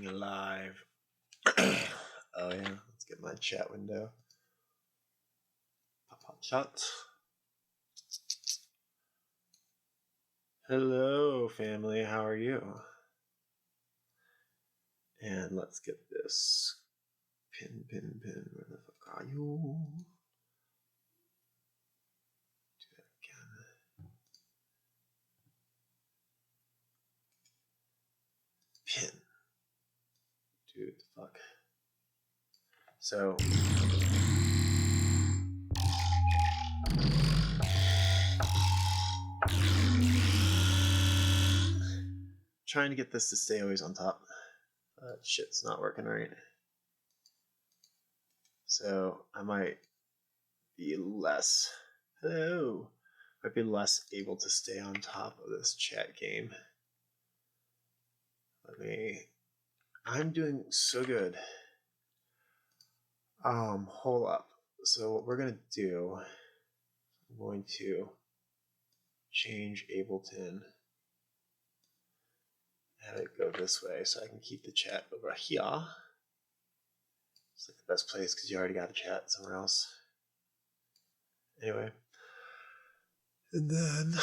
Streaming live. Oh yeah, let's get my chat window. Pop chat. Hello family, how are you? And let's get this pin. Where the fuck are you? Do that again. Pin. Dude, fuck. So trying to get this to stay always on top. Shit's not working right. So I might be less able to stay on top of this chat game. I'm doing so good. Hold up. So what we're gonna do, I'm going to change Ableton, have it go this way so I can keep the chat over here. It's like the best place because you already got a chat somewhere else. Anyway, and then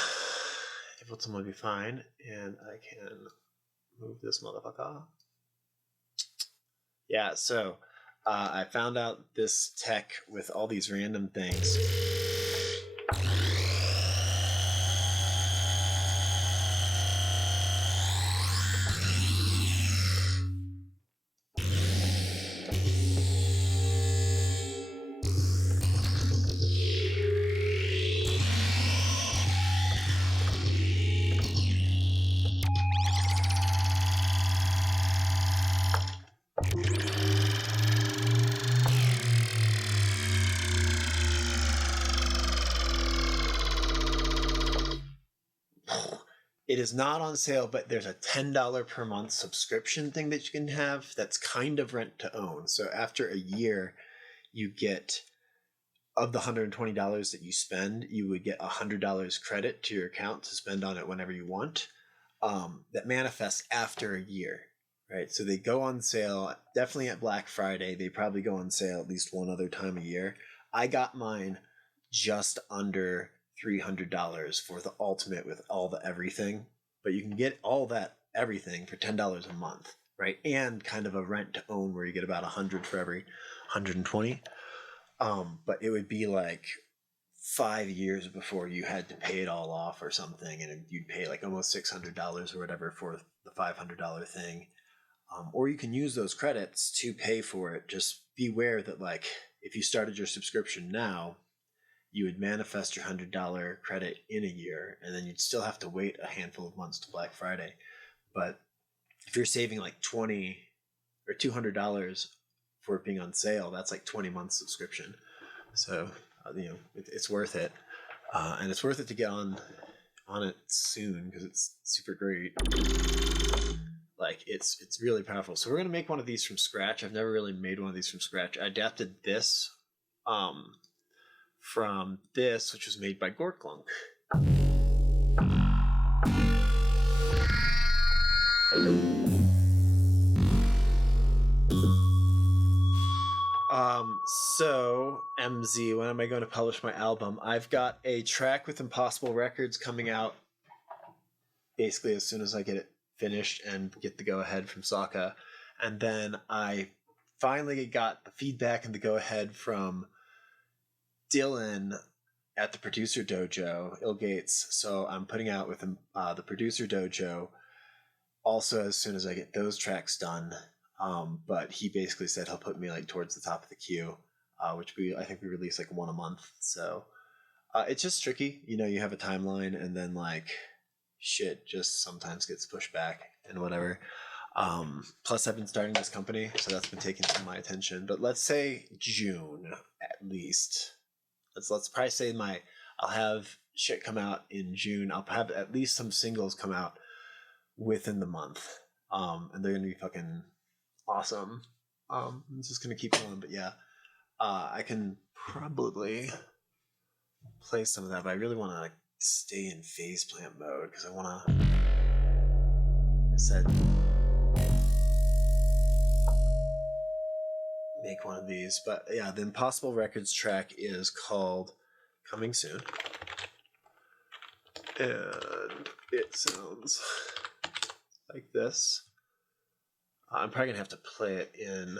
Ableton will be fine, and I can move this motherfucker. Yeah, so I found out this tech with all these random things. It is not on sale, but there's a $10 per month subscription thing that you can have that's kind of rent to own. So after a year, you get, of the $120 that you spend, you would get $100 credit to your account to spend on it whenever you want. That manifests after a year, right? So they go on sale, definitely at Black Friday. They probably go on sale at least one other time a year. I got mine just under $300 for the ultimate with all the everything, but you can get all that everything for $10 a month, right? And kind of a rent to own where you get about 100 for every 120. But it would be like 5 years before you had to pay it all off or something, and you'd pay like almost $600 or whatever for the $500 thing. Or you can use those credits to pay for it. Just beware that, like, if you started your subscription now, you would manifest your $100 credit in a year, and then you'd still have to wait a handful of months to Black Friday. But if you're saving like $20 or $200 for it being on sale, that's like 20 months subscription. So it's worth it, and it's worth it to get on it soon because it's super great. Like it's really powerful. So we're gonna make one of these from scratch. I've never really made one of these from scratch. I adapted this from this, which was made by Gorklunk. So MZ, when am I going to publish my album? I've got a track with Impossible Records coming out basically as soon as I get it finished and get the go-ahead from Sokka. And then I finally got the feedback and the go-ahead from Dylan at the Producer Dojo, Il Gates. So I'm putting out with the Producer Dojo also as soon as I get those tracks done. But he basically said he'll put me like towards the top of the queue, which I think we release like one a month. So it's just tricky. You have a timeline and then like shit just sometimes gets pushed back and whatever. Plus I've been starting this company, so that's been taking some of my attention. But let's say June at least. Let's probably say I'll have shit come out in June. I'll have at least some singles come out within the month. And they're gonna be fucking awesome. I'm just gonna keep going, but yeah. I can probably play some of that, but I really wanna like stay in phase plant mode because I said make one of these. But yeah, the Impossible Records track is called Coming Soon. And it sounds like this. I'm probably gonna have to play it in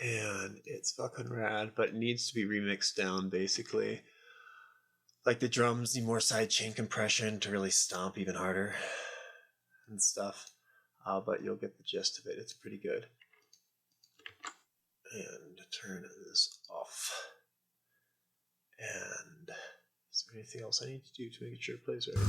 and it's fucking rad, but it needs to be remixed down basically. Like the drums need more sidechain compression to really stomp even harder and stuff. But you'll get the gist of it. It's pretty good. And turn this off. And is there anything else I need to do to make sure it plays right?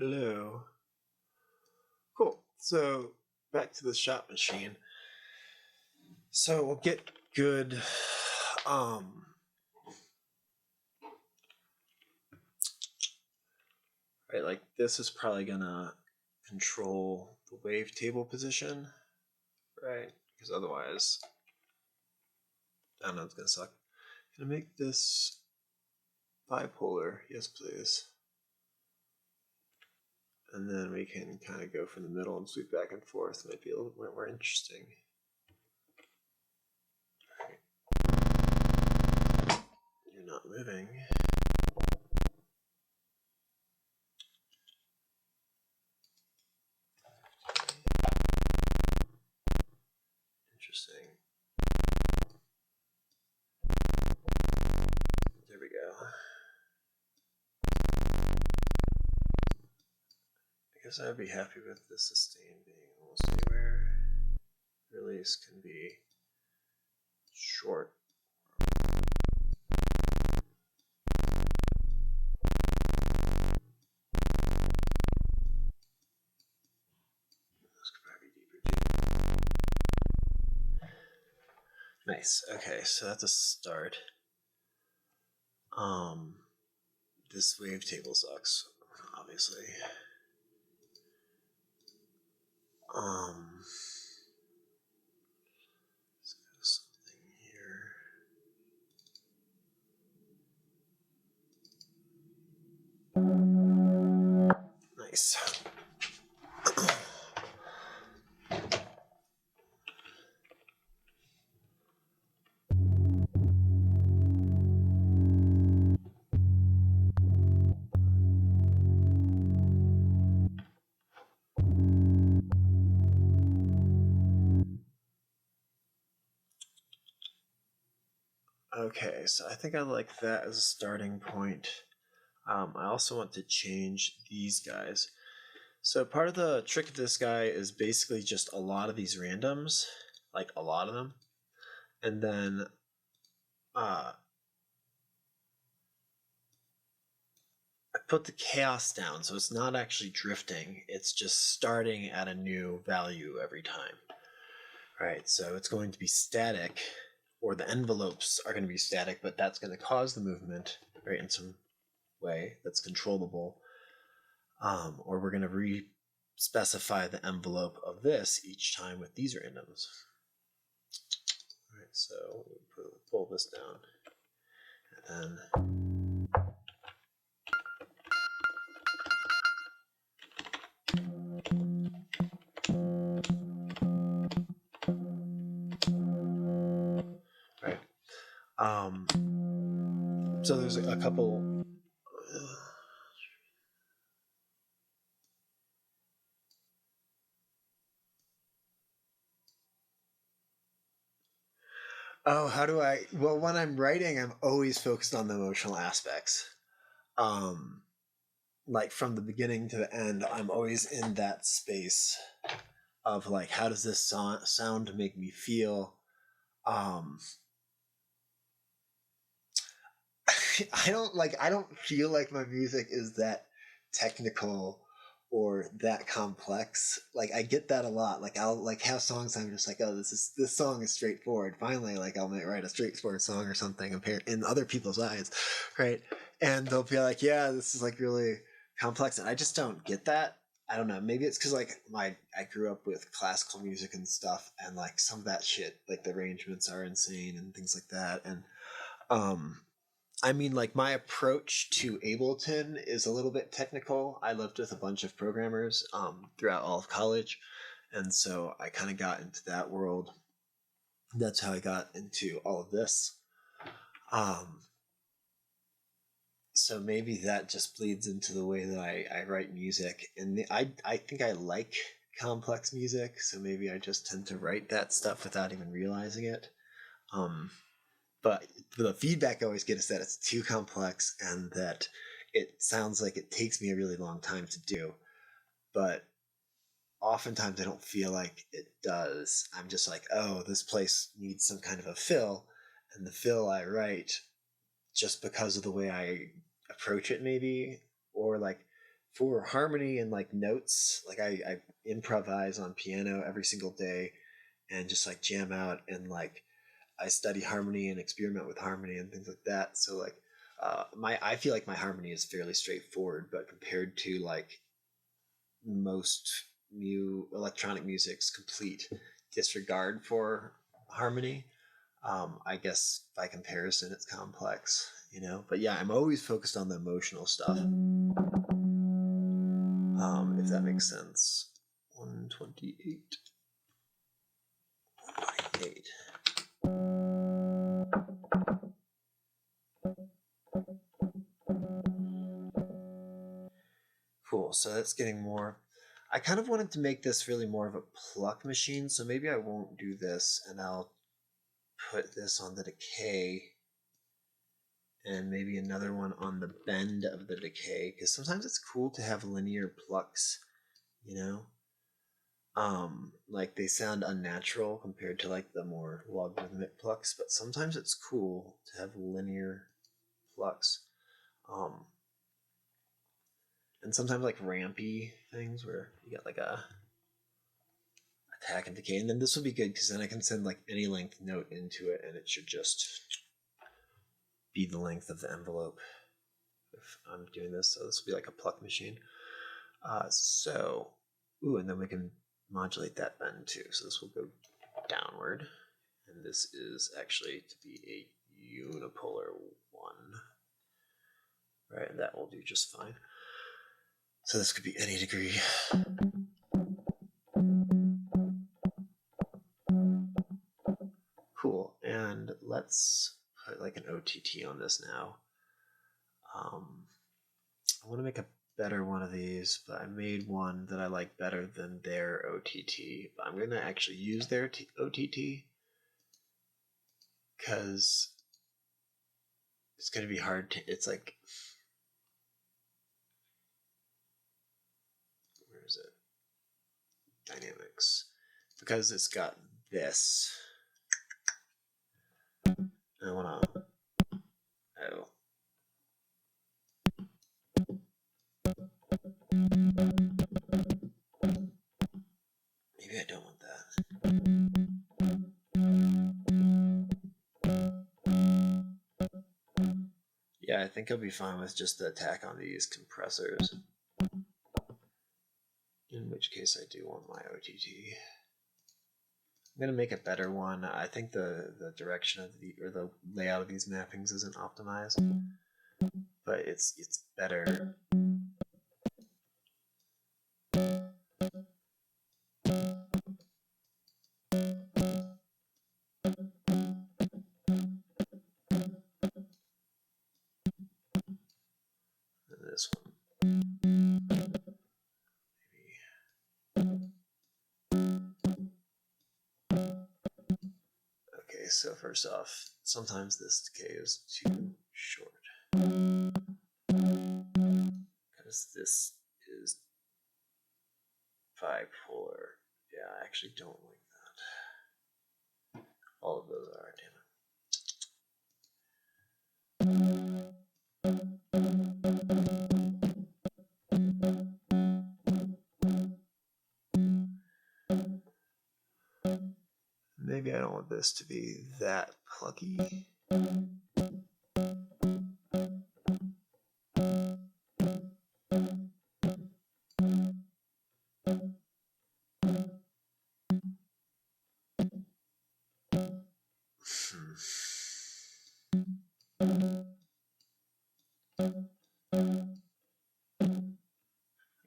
Hello. Cool. So back to the shot machine. So we'll get good right, like this is probably gonna control the wavetable position, right? Because otherwise, I don't know, it's gonna suck. Gonna make this bipolar, yes please. And then we can kind of go from the middle and sweep back and forth. Might be a little bit more interesting. Right. You're not moving. Interesting. There we go. I guess I'd be happy with the sustain being almost anywhere. Release can be short. This could probably be deeper too. Nice. Okay, so that's a start. This wavetable sucks, obviously. Let's go something here. Nice. Okay, so I think I like that as a starting point. I also want to change these guys. So part of the trick of this guy is basically just a lot of these randoms, like a lot of them. And then I put the chaos down, so it's not actually drifting. It's just starting at a new value every time. Right, so it's going to be static, or the envelopes are going to be static, but that's going to cause the movement, right, in some way that's controllable. Or we're going to re-specify the envelope of this each time with these randoms. All right, so we'll pull this down, and then right. So there's a couple. Oh, how do I? Well, when I'm writing, I'm always focused on the emotional aspects. Like from the beginning to the end, I'm always in that space of like, how does this sound make me feel? I don't feel like my music is that technical or that complex. Like I get that a lot. Like I'll like have songs I'm just like, oh, this song is straightforward. Finally, like I'll write a straightforward song or something in other people's eyes, right? And they'll be like, yeah, this is like really complex, and I just don't get that. I don't know. Maybe it's because like I grew up with classical music and stuff, and like some of that shit, like the arrangements are insane and things like that, and I mean, like my approach to Ableton is a little bit technical. I lived with a bunch of programmers throughout all of college, and so I kind of got into that world. That's how I got into all of this. So maybe that just bleeds into the way that I write music, and I think I like complex music, so maybe I just tend to write that stuff without even realizing it. But the feedback I always get is that it's too complex and that it sounds like it takes me a really long time to do. But oftentimes I don't feel like it does. I'm just like, oh, this place needs some kind of a fill. And the fill I write just because of the way I approach it, maybe, or like for harmony and like notes, like I improvise on piano every single day and just like jam out, and like I study harmony and experiment with harmony and things like that. So like I feel like my harmony is fairly straightforward, but compared to like most new electronic music's complete disregard for harmony, I guess by comparison it's complex, you know. But yeah, I'm always focused on the emotional stuff, if that makes sense. 128. 128. Cool, so that's getting more. I kind of wanted to make this really more of a pluck machine, so maybe I won't do this, and I'll put this on the decay, and maybe another one on the bend of the decay, because sometimes it's cool to have linear plucks, you know? Like they sound unnatural compared to like the more logarithmic plucks, but sometimes it's cool to have linear plucks. And sometimes like rampy things where you get like a attack and decay, and then this will be good because then I can send like any length note into it, and it should just be the length of the envelope if I'm doing this. So this will be like a pluck machine. And then we can modulate that bend too. So this will go downward, and this is actually to be a unipolar one, right? And that will do just fine. So this could be any degree. Cool, and let's put like an OTT on this now. I want to make a better one of these, but I made one that I like better than their OTT. But I'm going to actually use their OTT because it's going to be hard to, it's like, where is it? Dynamics. Because it's got this. I want to, oh. Maybe I don't want that. Yeah, I think I'll be fine with just the attack on these compressors. In which case I do want my OTT. I'm going to make a better one. I think the direction of the layout of these mappings isn't optimized, but it's better. Than this one. Okay, so first off, sometimes this decay is too short. Because this is bipolar. Yeah, I actually don't like that. All of those are, damn it. Maybe I don't want this to be that plucky.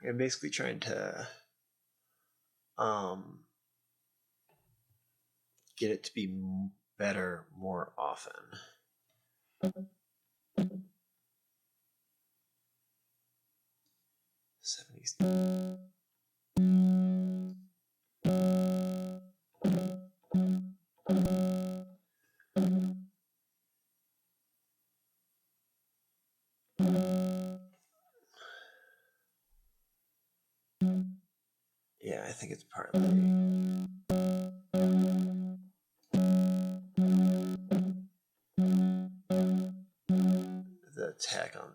I'm basically trying to get it to be better more often. '70s. Yeah, I think it's partly the attack on.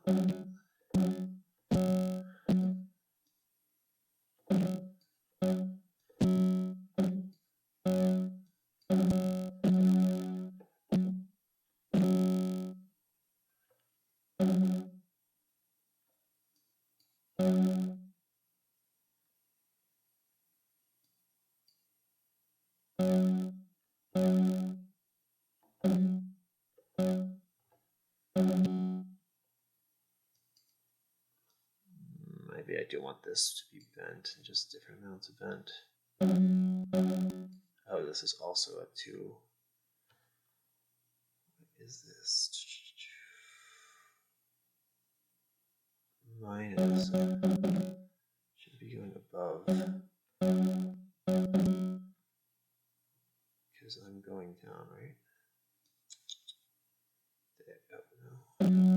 do want this to be bent and just different amounts of bent. Oh, this is also a 2. What is this? Minus. Should be going above. Because I'm going down, right? Oh, no.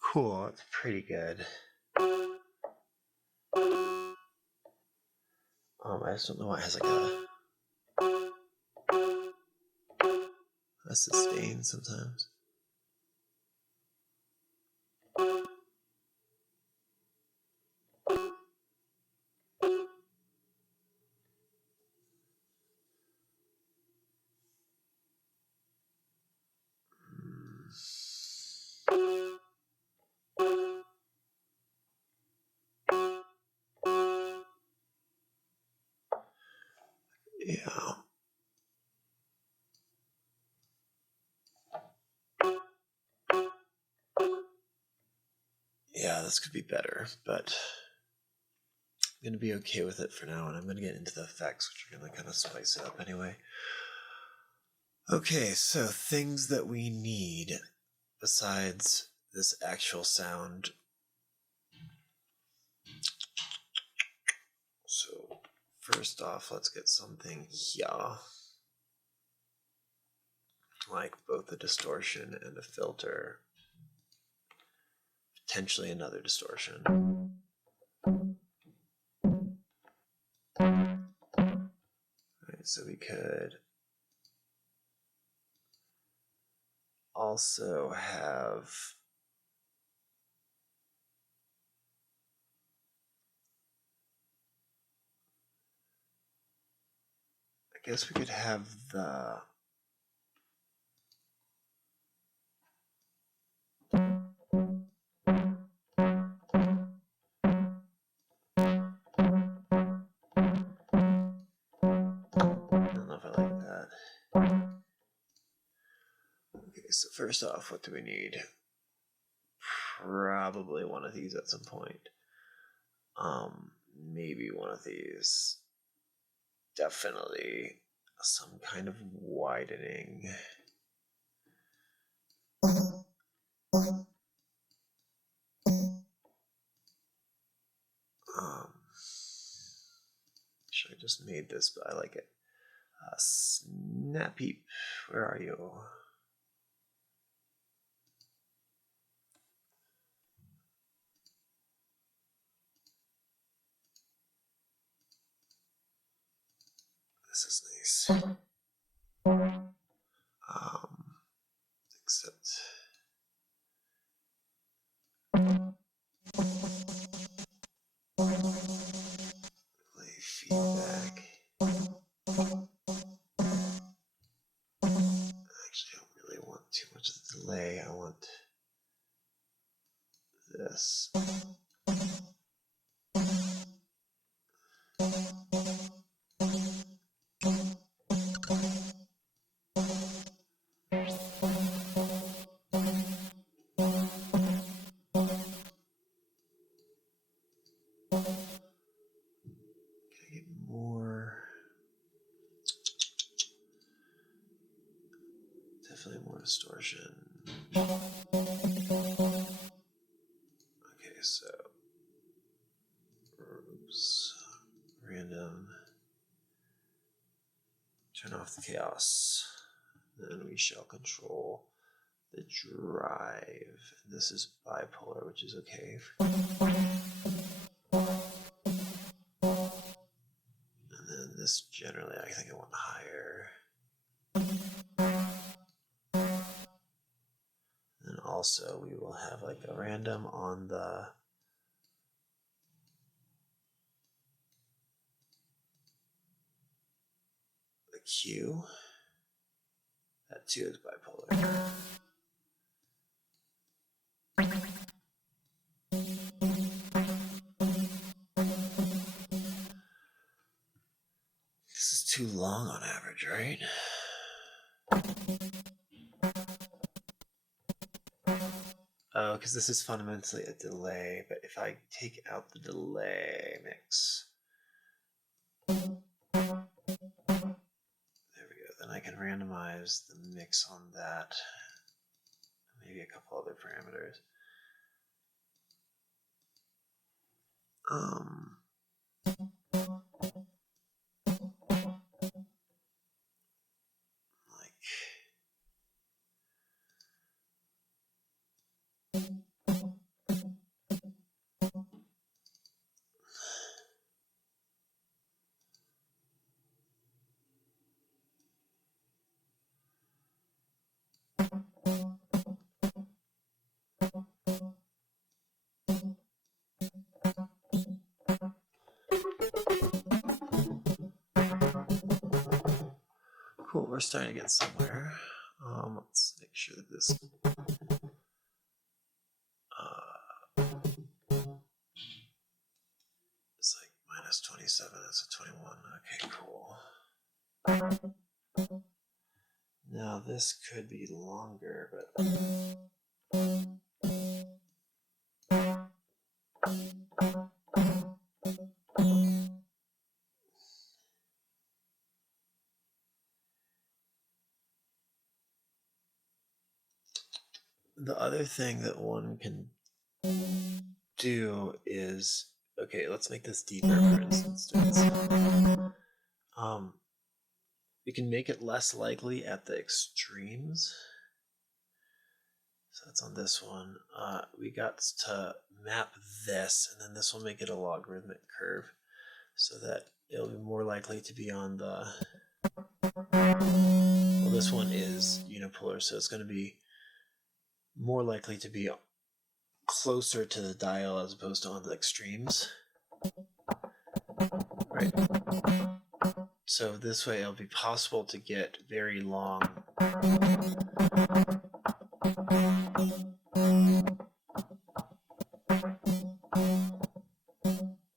Cool, that's pretty good. I just don't know why it has like a sustain sometimes. Yeah. Yeah, this could be better, but I'm going to be okay with it for now, and I'm going to get into the effects, which are going to kind of spice it up anyway. Okay, so things that we need besides this actual sound. So first off, let's get something here, like both a distortion and a filter. Potentially another distortion. Right, so we could also have I guess we could have the I don't know if I like that. Okay, so first off, what do we need? Probably one of these at some point. Maybe one of these. Definitely some kind of widening. Should I just made this, but I like it. Snappy, where are you? This is nice. Except play feedback. Actually, I don't really want too much of the delay. I want this. Definitely more distortion. Okay, so oops, random. Turn off the chaos. Then we shall control the drive. This is bipolar, which is okay. And then this generally, I think I want higher. And also we will have like a random on the Q. that 2 is bipolar. This is too long on average, right? Oh, because this is fundamentally a delay, but if I take out the delay mix, there we go, then I can randomize the mix on that, maybe a couple other parameters. Cool, we're starting to get somewhere. Let's make sure that this it's like minus 27, it's a 21. Okay, cool. Now this could be longer, but the other thing that one can do is, okay, let's make this deeper, for instance. We can make it less likely at the extremes. So that's on this one. We got to map this, and then this will make it a logarithmic curve so that it'll be more likely to be on the, well, this one is unipolar, so it's going to be more likely to be closer to the dial as opposed to on the extremes. Right. So this way it'll be possible to get very long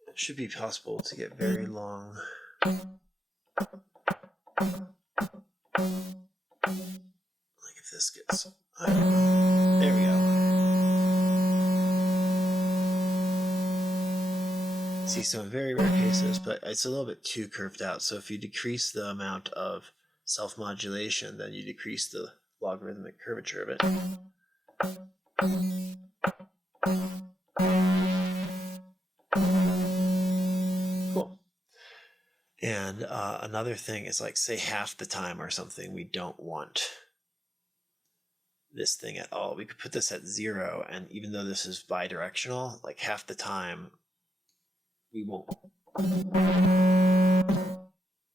it should be possible to get very long like if this gets there we go. See, so in very rare cases, but it's a little bit too curved out. So if you decrease the amount of self-modulation, then you decrease the logarithmic curvature of it. Cool. And another thing is, like, say half the time or something, we don't want this thing at all. We could put this at 0, and even though this is bidirectional, like half the time we won't,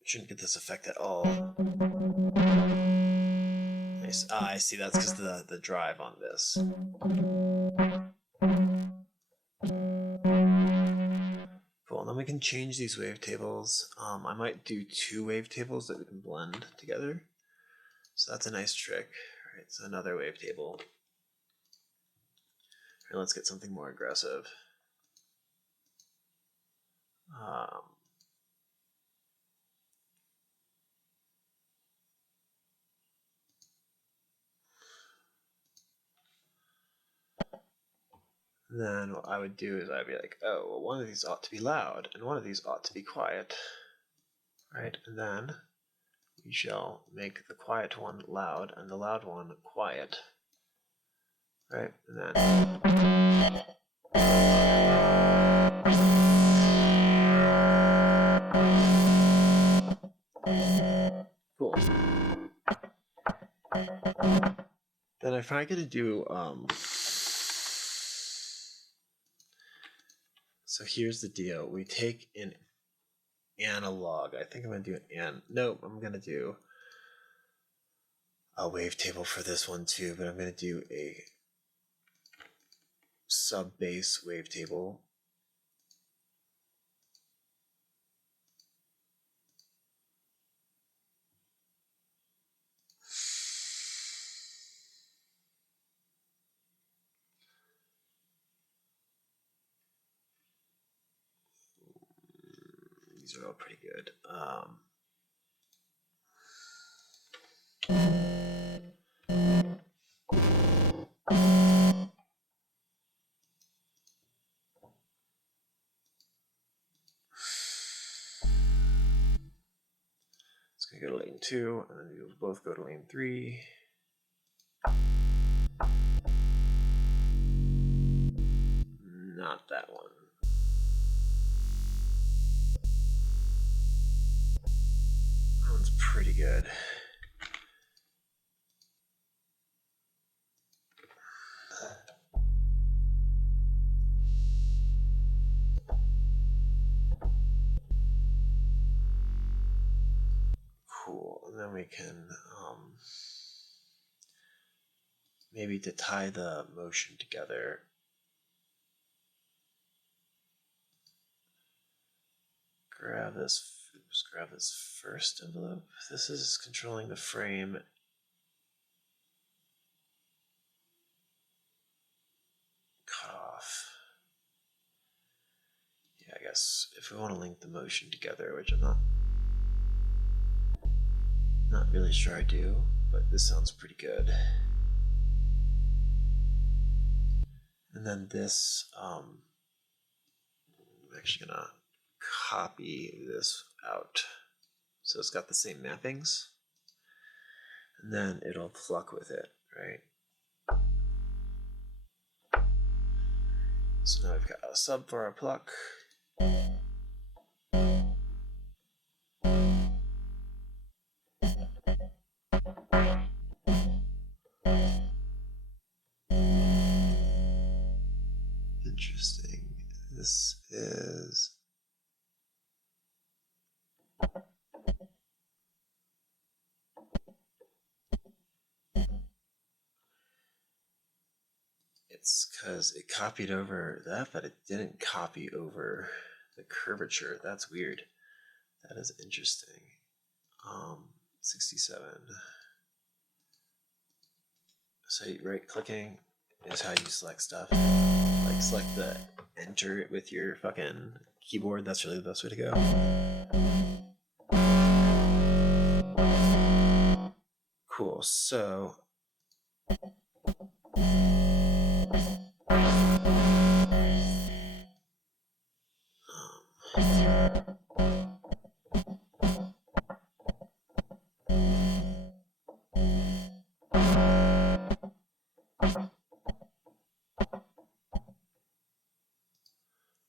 shouldn't get this effect at all. Nice. I see, that's because the drive on this. Cool, and then we can change these wavetables. I might do 2 wavetables that we can blend together. So that's a nice trick. All right, so another wavetable. And let's get something more aggressive. Then what I would do is I'd be like, oh, well, one of these ought to be loud, and one of these ought to be quiet. Right, and then we shall make the quiet one loud and the loud one quiet. Right, and then cool. Then if I gotta do so here's the deal. We take an analog. I think I'm gonna do nope, I'm gonna do a wavetable for this one too, but I'm gonna do a sub-bass wavetable. these are all pretty good. It's going to go to lane 2, and then you'll both go to lane 3. Not that one. That one's pretty good. Cool. And then we can maybe to tie the motion together, grab this first envelope. This is controlling the frame. Cut off. Yeah, I guess if we want to link the motion together, which I'm not really sure I do, but this sounds pretty good. And then this, I'm actually gonna copy this out. So it's got the same mappings. And then it'll pluck with it, right? So now we've got a sub for our pluck. Interesting. This is it's because it copied over that, but it didn't copy over the curvature. That's weird. That is interesting. 67. So right clicking is how you select stuff. Like select the enter with your fucking keyboard. That's really the best way to go. Cool. So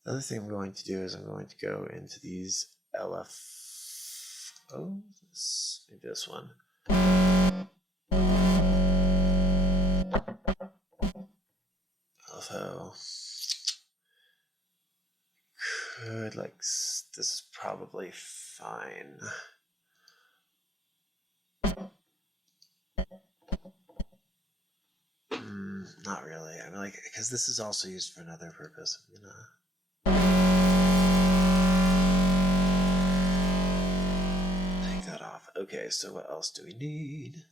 the other thing I'm going to do is I'm going to go into these LFOs. Maybe this one. LFO. Could, like, this is probably fine. Not really. I mean, like, because this is also used for another purpose. I'm gonna take that off. Okay, so what else do we need?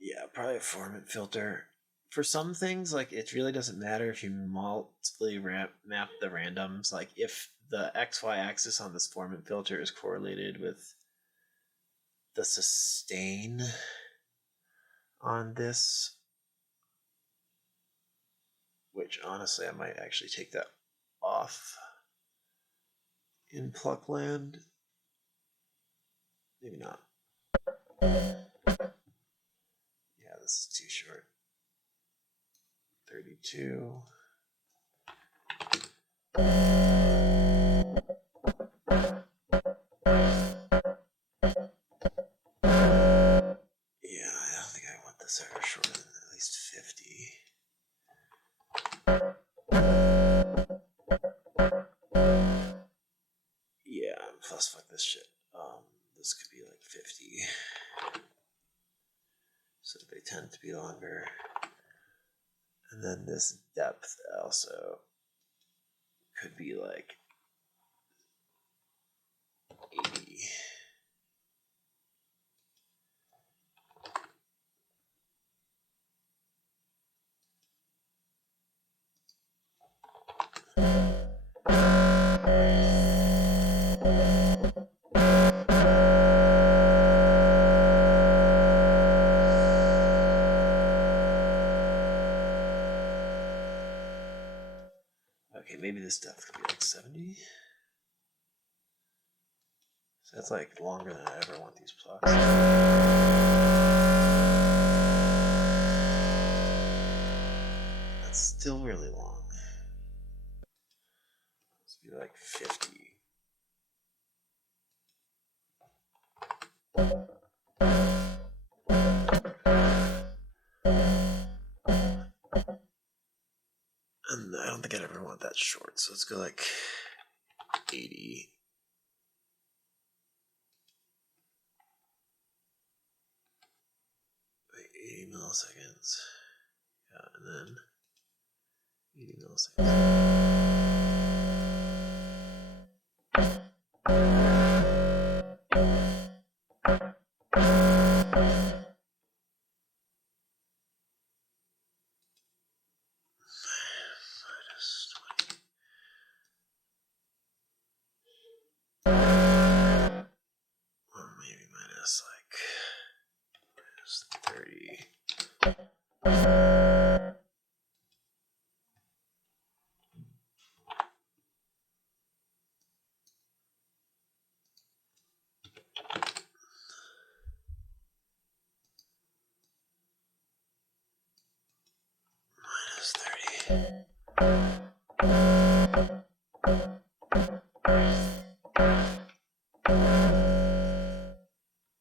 Yeah, probably a formant filter. For some things, like, it really doesn't matter if you multiply map the randoms. Like, if the XY axis on this formant filter is correlated with the sustain on this, which honestly I might actually take that off in Pluckland. Maybe not. Yeah, this is too short. 32. Yeah, I don't think I want this ever shorter than at least 50. Yeah, plus fuck this shit. This could be like 50. So they tend to be longer. And then this depth also could be like 80. maybe this depth could be like 70. So that's like longer than I ever want these plugs. That's still really long. Let's do like 50. And I don't think I'd ever want that short, so let's go like 80. Like 80 milliseconds. Yeah, and then 80 milliseconds. Or maybe minus like minus 30. Minus 30.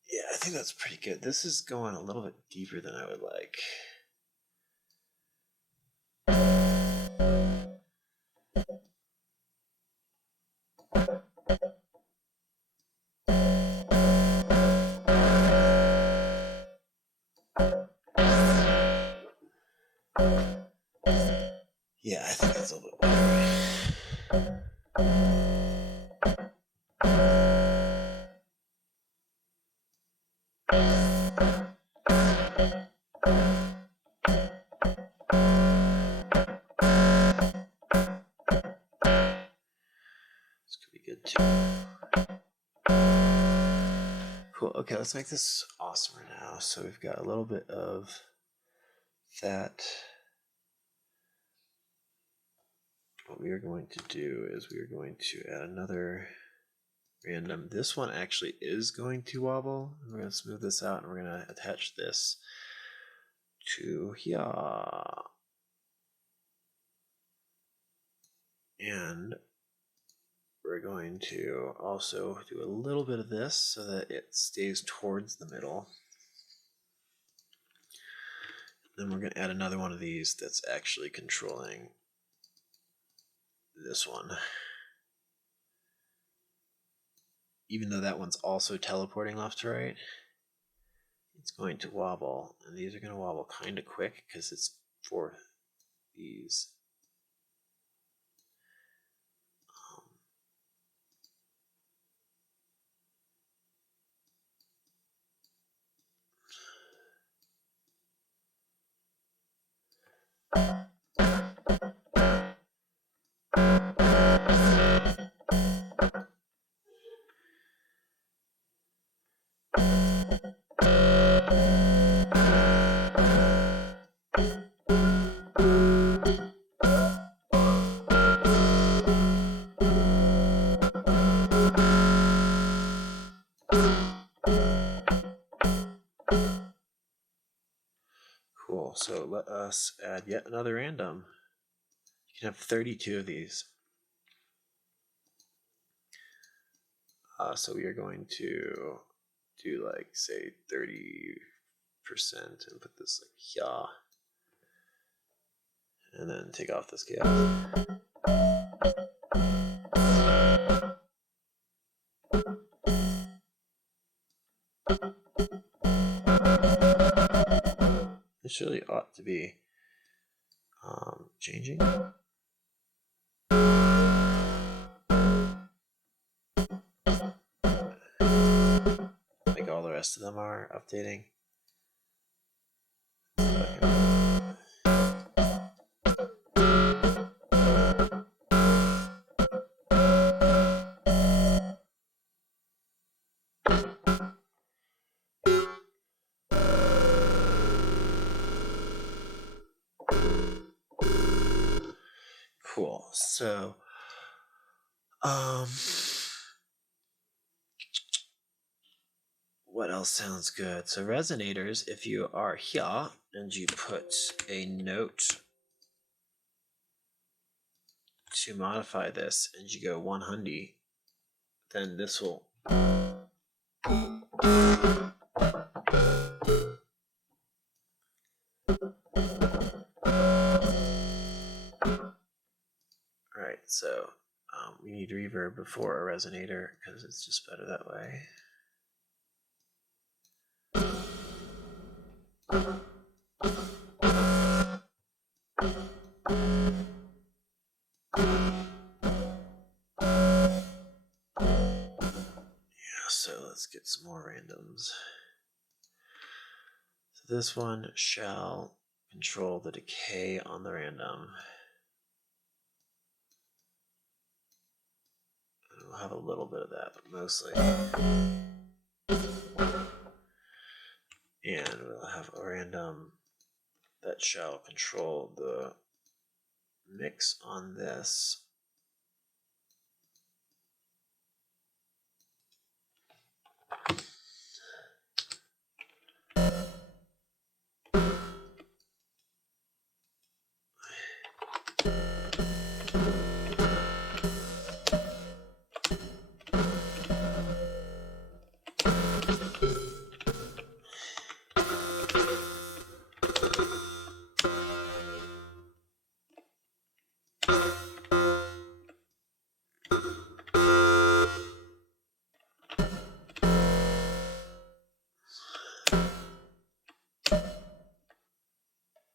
Yeah, I think that's pretty good. This is going a little bit deeper than I would like. Yeah, I think that's a little bit better. This could be good too. Cool. Okay, let's make this awesomer now. So we've got a little bit of that. What we are going to do is we are going to add another random. This one actually is going to wobble. We're going to smooth this out and we're going to attach this to here. And we're going to also do a little bit of this so that it stays towards the middle. Then we're going to add another one of these that's actually controlling this one. Even though that one's also teleporting left to right, it's going to wobble. And these are going to wobble kind of quick because it's for these. Cool, so let us add yet another random. You can have 32 of these. So we are going to do like, say, 30% and put this like here. And then take off this chaos. This really ought to be changing. Like all the rest of them are updating. Cool. So What else sounds good? So resonators, if you are here and you put a note to modify this and you go 100, then this will Alright, so we need reverb before a resonator because it's just better that way. Yeah, so let's get some more randoms. So this one shall control the decay on the random. And we'll have a little bit of that, but mostly. And we'll have a random that shall control the mix on this.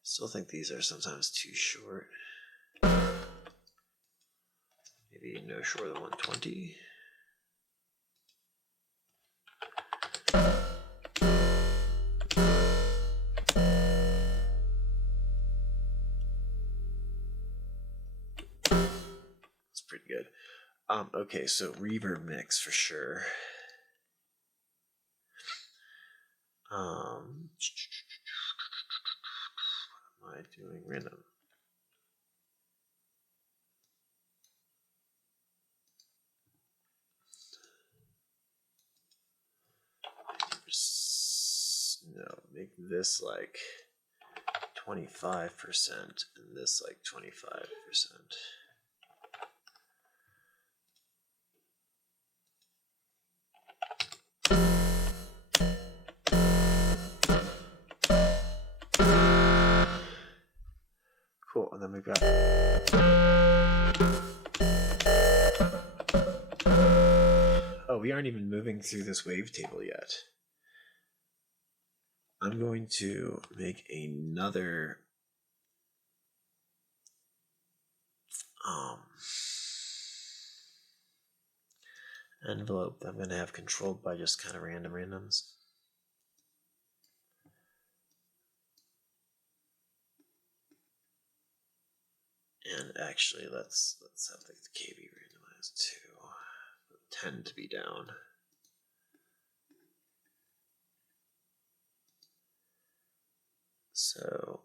Still think these are sometimes too short. Maybe no shorter than 120. That's pretty good. Okay, so reverb mix for sure. What am I doing? Random. No, make this like 25% and this like 25%. Cool, and then we've got we aren't even moving through this wavetable yet. I'm going to make another envelope that I'm going to have controlled by just kind of random randoms. And actually, let's have the KB randomized too. 10 to be down. So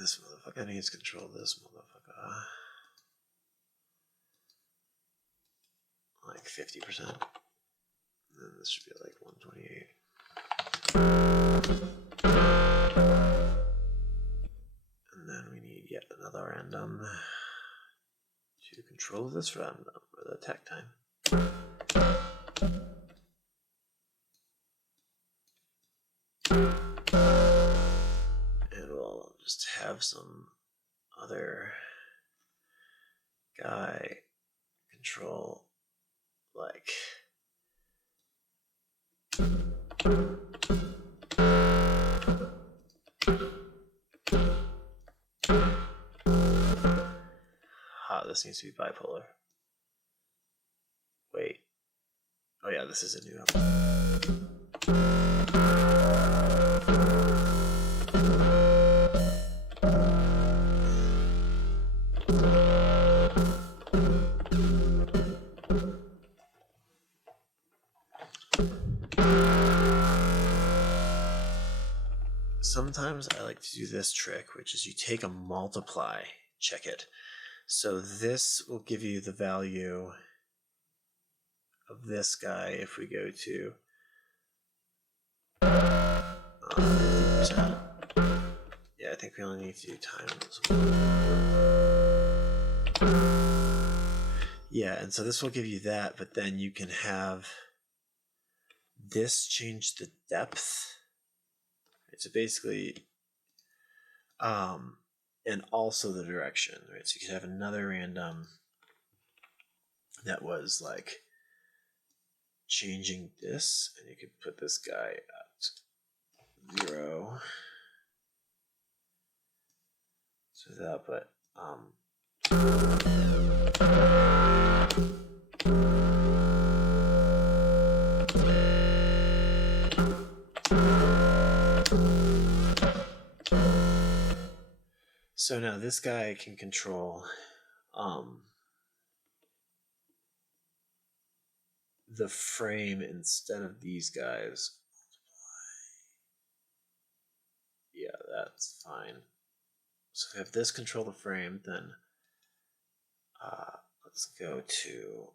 this motherfucker needs to control this motherfucker. Like 50%. And then this should be like 128. And then we need yet another random to control this random, or the attack time. And we'll just have some other guy control, like, this needs to be bipolar. Wait. Oh yeah, this is a new album. sometimes I like to do this trick, which is you take a multiply, check it. So this will give you the value of this guy if we go to 50%. Yeah, I think we only need to do times. Yeah, and so this will give you that, but then you can have this change the depth. Right, so basically, and also the direction, right? So you could have another random that was like changing this, and you could put this guy at 0. So that, but so now this guy can control the frame instead of these guys. Yeah, that's fine. So if we have this control the frame, then let's go to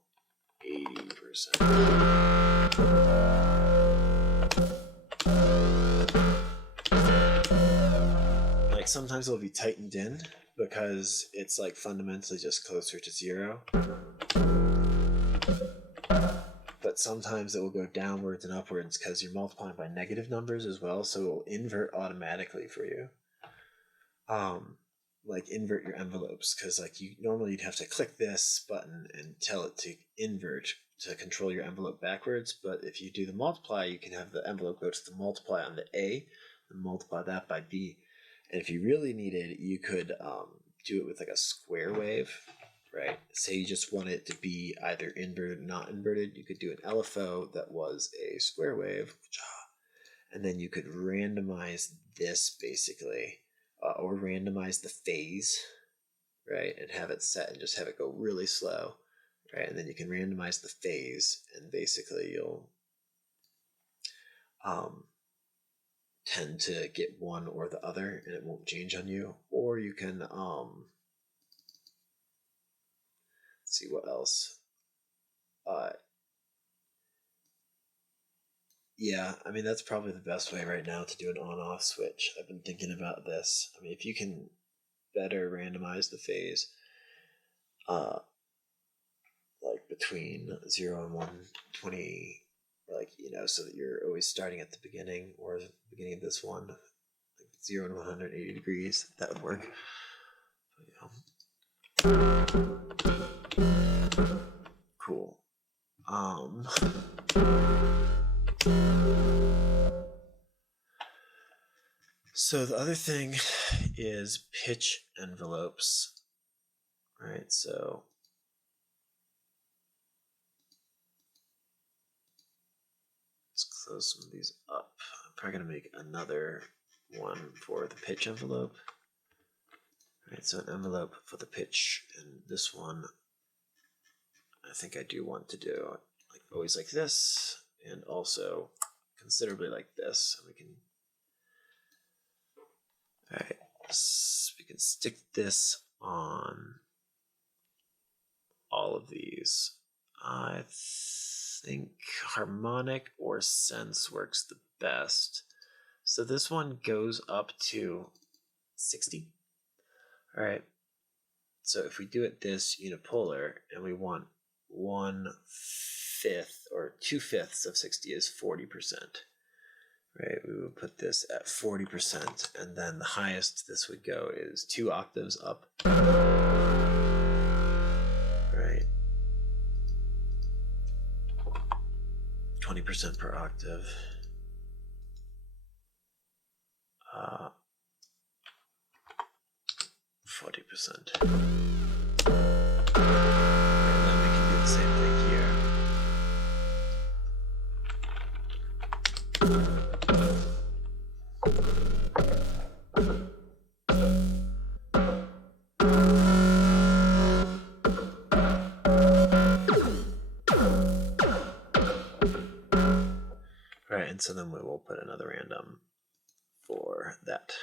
80%. Like sometimes it'll be tightened in because it's like fundamentally just closer to 0. But sometimes it will go downwards and upwards because you're multiplying by negative numbers as well, so it will invert automatically for you. Like invert your envelopes, because like normally you'd have to click this button and tell it to invert to control your envelope backwards, but if you do the multiply, you can have the envelope go to the multiply on the A and multiply that by B. And if you really needed, you could do it with like a square wave, right? Say you just want it to be either inverted or not inverted, you could do an LFO that was a square wave, and then you could randomize this basically, or randomize the phase, right? And have it set and just have it go really slow, right? And then you can randomize the phase, and basically you'll tend to get one or the other, and it won't change on you. Or you can see what else. Yeah, I mean that's probably the best way right now to do an on-off switch. I've been thinking about this. I mean, if you can better randomize the phase, like between 0 and 120, like, you know, so that you're always starting at the beginning, or the beginning of this one, like 0 and 180 degrees, that would work. Cool. So the other thing is pitch envelopes, right? So let's close some of these up. I'm probably going to make another one for the pitch envelope. Right, so an envelope for the pitch, and this one I think I do want to do like always like this, and also considerably like this. And we can, all right, we can stick this on all of these. I think harmonic or sense works the best. So this one goes up to 60. All right. So if we do it this unipolar, and we want 1/5 or 2/5 of 60 is 40%. Right, we would put this at 40%, and then the highest this would go is 2 octaves up. Right, 20% per octave. 40%. And then we can do the same thing here. Right, and so then we will put another random for that.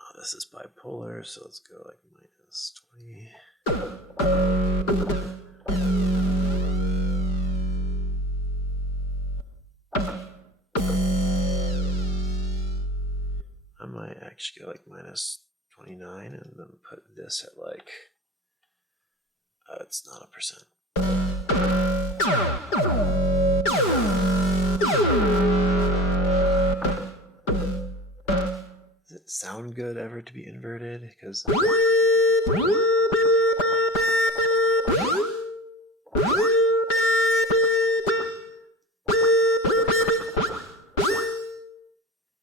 Oh, this is bipolar, so let's go like minus 20. I might actually go like minus 29 and then put this at like, it's not a percent. Does it sound good ever to be inverted? Because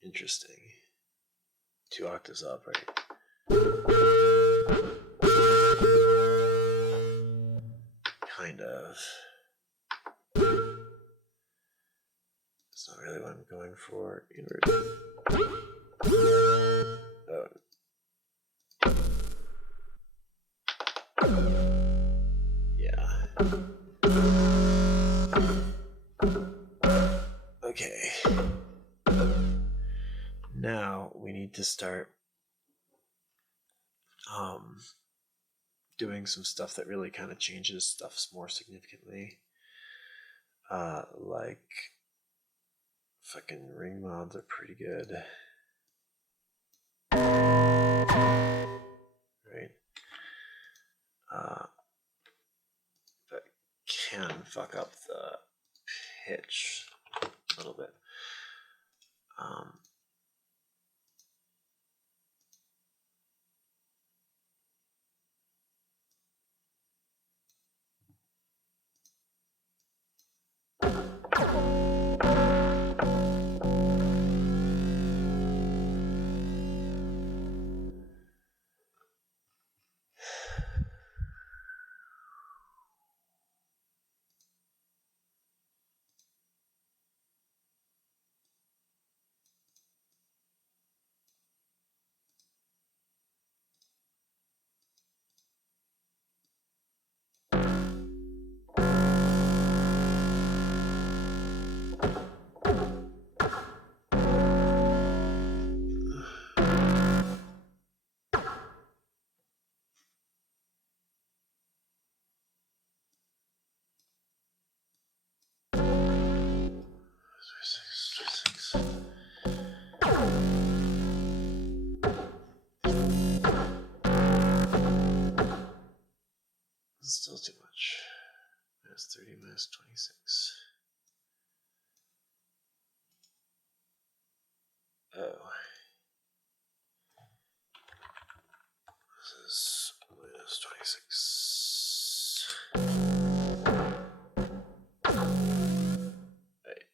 interesting. 2 octaves up, right? Kind of. It's not really what I'm going for. Inverted. Oh. Yeah. Okay. Now we need to start doing some stuff that really kind of changes stuff more significantly. Like fucking ring mods are pretty good. Right? But can fuck up the pitch a little bit. Still too much. Minus 30, minus 26. Oh. This is minus 26. Right.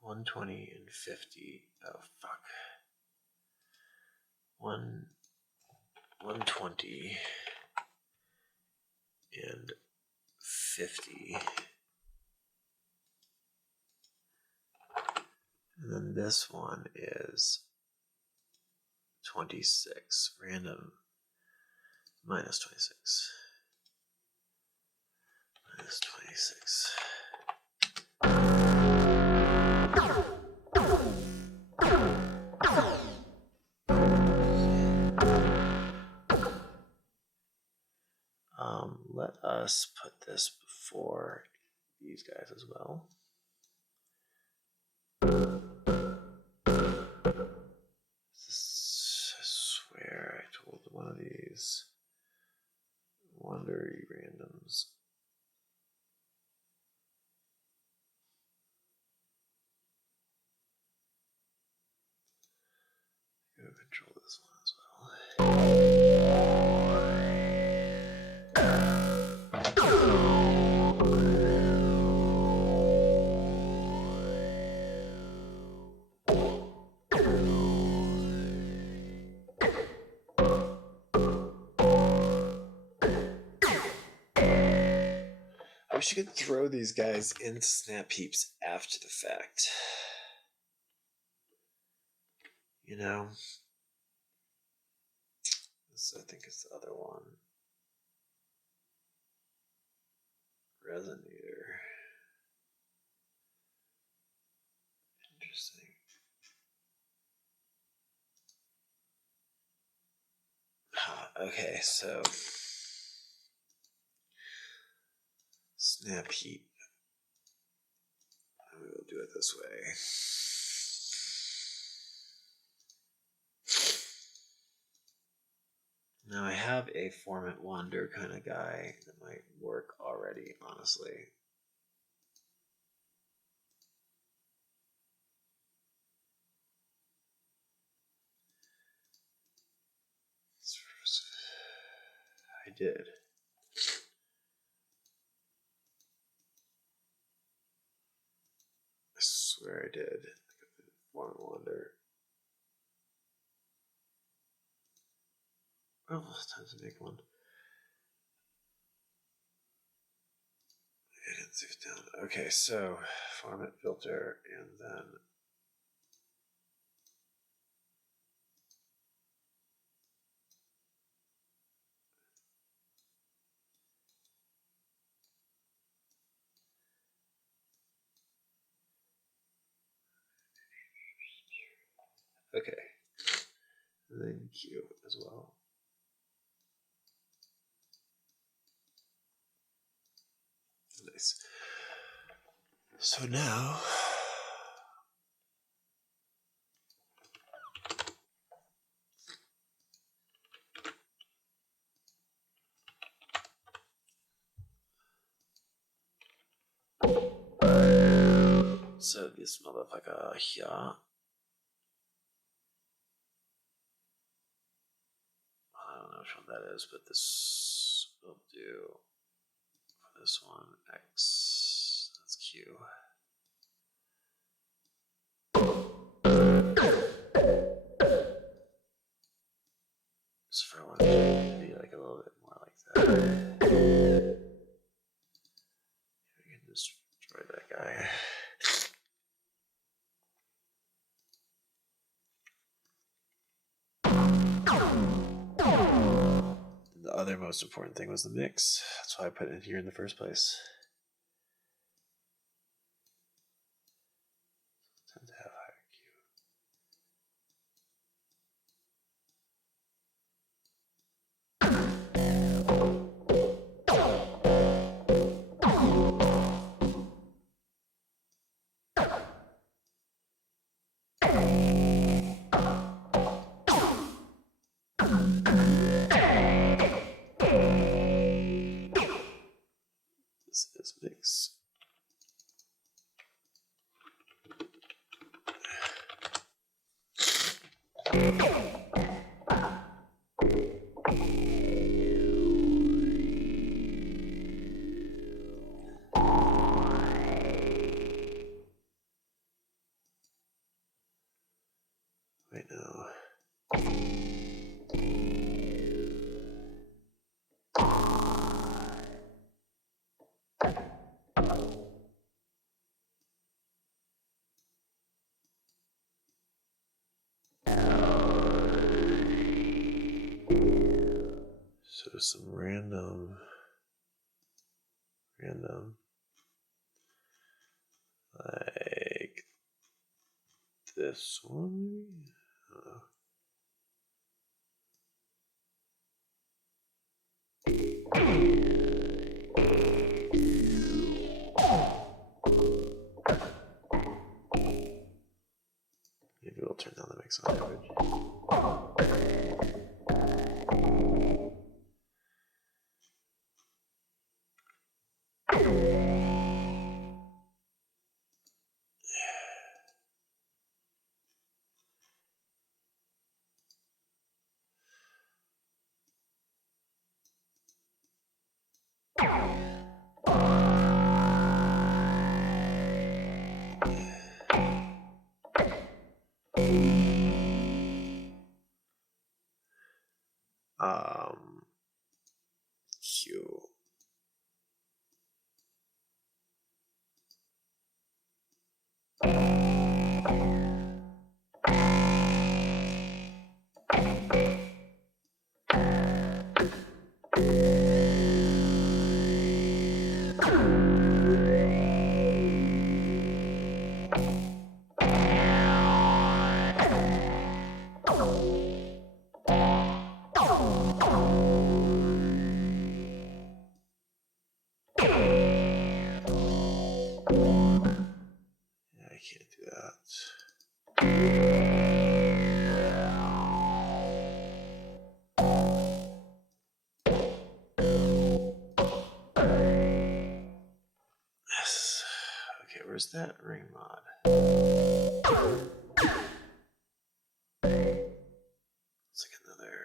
120 and 50. Oh, fuck. 120 and 50. And then this one is 26. Random minus 26. Minus 26. Let us put this before these guys as well. I swear I told one of these wondery randoms. Go control this one as well. I wish you could throw these guys into snap heaps after the fact. You know? This, I think, is the other one. resonator. Interesting. Okay, so snap heat. We will do it this way. Now I have a format wander kind of guy that might work already, honestly. I did. I swear I did. Format wander. Oh, time to make one. I didn't save it down. Okay, so format filter and then okay. And then Q as well. Nice. So now so this motherfucker here. I don't know which one that is, but this will do for this one. X, that's Q. So for one, maybe like a little bit more like that. We can destroy that guy. The other most important thing was the mix. That's why I put it in here in the first place. Tend to have higher Q. This is mix. Right now. So some random like this one. Maybe we'll turn down the mix on average. Q. Where's that ring mod? It's like another.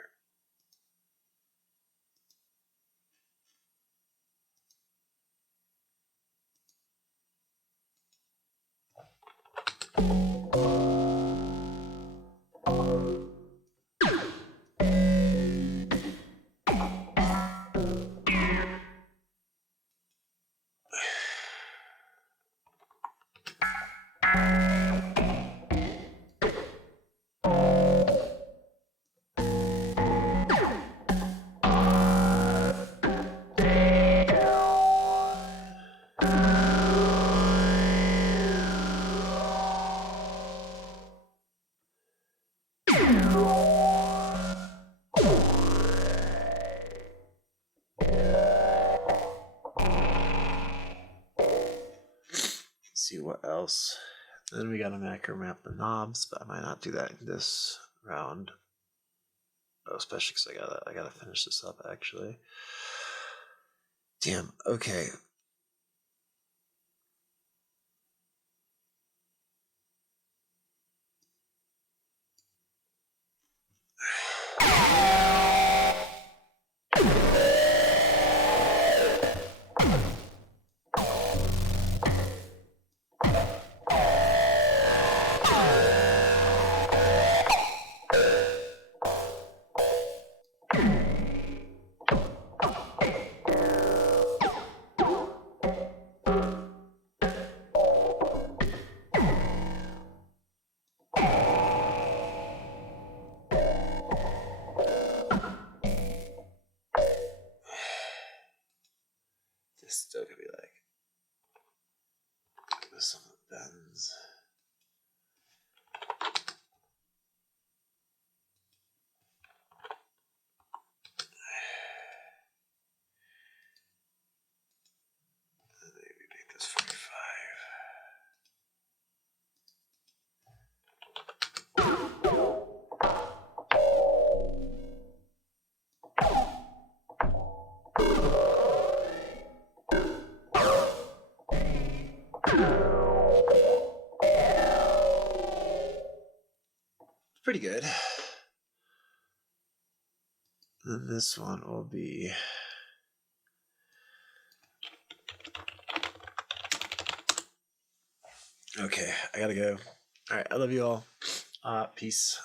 See what else. Then we gotta macro map the knobs, but I might not do that in this round. Oh, especially because I gotta finish this up actually. Damn. Okay. Still gonna be like some bends. Maybe make this 45. Pretty good. Then this one will be okay. I gotta go. All right, I love you all. Peace.